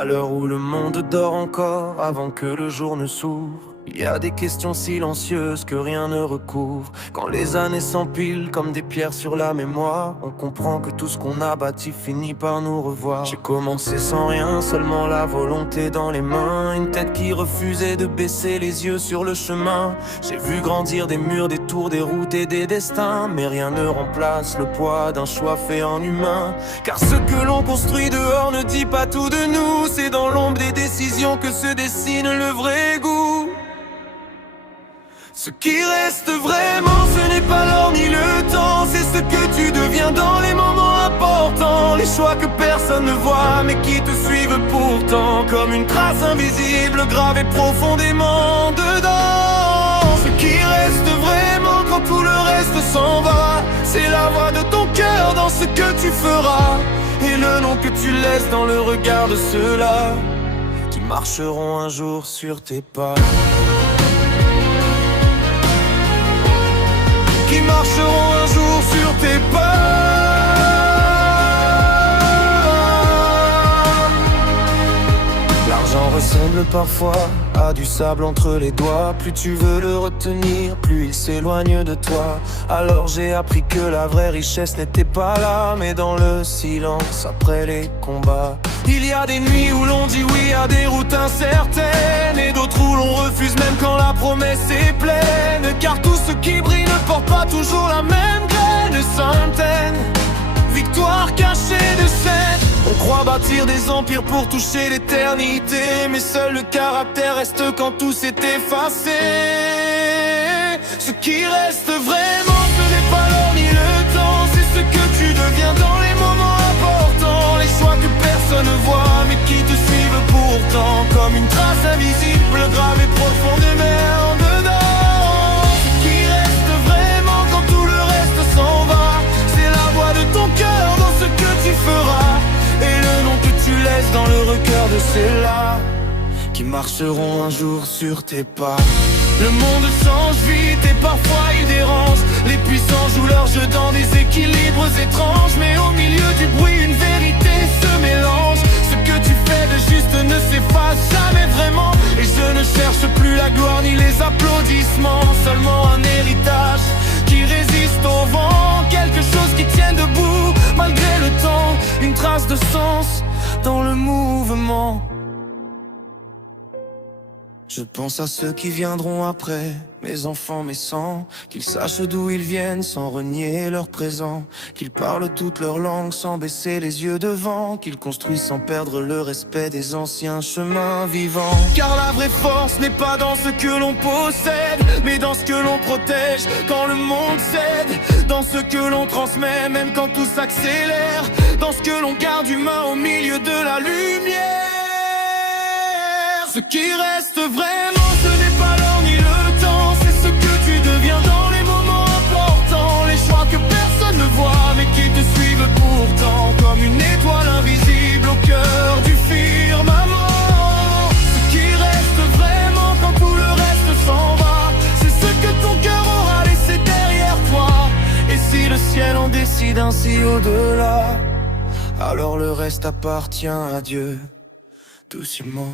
À l'heure où le monde dort encore, avant que le jour ne s'ouvre, il y a des questions silencieuses que rien ne recouvre. Quand les années s'empilent comme des pierres sur la mémoire, on comprend que tout ce qu'on a bâti finit par nous revoir. J'ai commencé sans rien, seulement la volonté dans les mains, une tête qui refusait de baisser les yeux sur le chemin. J'ai vu grandir des murs, des tours, des routes et des destins, mais rien ne remplace le poids d'un choix fait en humain. Car ce que l'on construit dehors ne dit pas tout de nous, c'est dans l'ombre des décisions que se dessine le vrai goût. Ce qui reste vraiment, ce n'est pas l'or ni le temps, c'est ce que tu deviens dans les moments importants. Les choix que personne ne voit mais qui te suivent pourtant, comme une trace invisible gravée profondément dedans. Ce qui reste vraiment quand tout le reste s'en va, c'est la voix de ton cœur dans ce que tu feras, et le nom que tu laisses dans le regard de ceux-là qui marcheront un jour sur tes pas. Qui marcheront un jour sur tes pas. L'argent ressemble parfois à du sable entre les doigts. Plus tu veux le retenir, plus il s'éloigne de toi. Alors j'ai appris que la vraie richesse n'était pas là, mais dans le silence après les combats. Il y a des nuits où l'on dit oui à des routes incertaines, et d'autres où l'on refuse même quand la promesse est pleine. Car tout ce qui brille ne porte pas toujours la même graine. Centaines, victoire cachée de scène. On croit bâtir des empires pour toucher l'éternité, mais seul le caractère reste quand tout s'est effacé. Ce qui reste vraiment, ce n'est pas l'or ni le temps, c'est ce que tu deviens dans les moments importants. Les choix que personne ne voit mais qui te suivent pourtant, comme une trace invisible gravée profondément dedans. Ce qui reste vraiment quand tout le reste s'en va, c'est la voix de ton cœur dans ce que tu feras, et le nom que tu laisses dans le regard de ceux-là qui marcheront un jour sur tes pas. Le monde change vite et parfois il dérange. Les puissants jouent leur jeu dans des équilibres étranges, mais au milieu du bruit une vérité se mélange. Ce que tu fais de juste ne s'efface jamais vraiment, et je ne cherche plus la gloire ni les applaudissements, seulement un héritage qui résiste au vent, quelque chose qui tienne debout malgré le temps, une trace de sens dans le mouvement. Je pense à ceux qui viendront après, mes enfants, mes sangs, qu'ils sachent d'où ils viennent sans renier leur présent, qu'ils parlent toute leur langue sans baisser les yeux devant, qu'ils construisent sans perdre le respect des anciens chemins vivants. Car la vraie force n'est pas dans ce que l'on possède, mais dans ce que l'on protège quand le monde cède, dans ce que l'on transmet même quand tout s'accélère, dans ce que l'on garde humain au milieu de la lumière. Ce qui reste vraiment, ce n'est pas l'or ni le temps, c'est ce que tu deviens dans les moments importants. Les choix que personne ne voit mais qui te suivent pourtant, comme une étoile invisible au cœur du firmament. Ce qui reste vraiment quand tout le reste s'en va, c'est ce que ton cœur aura laissé derrière toi. Et si le ciel en décide ainsi au-delà, alors le reste appartient à Dieu, doucement.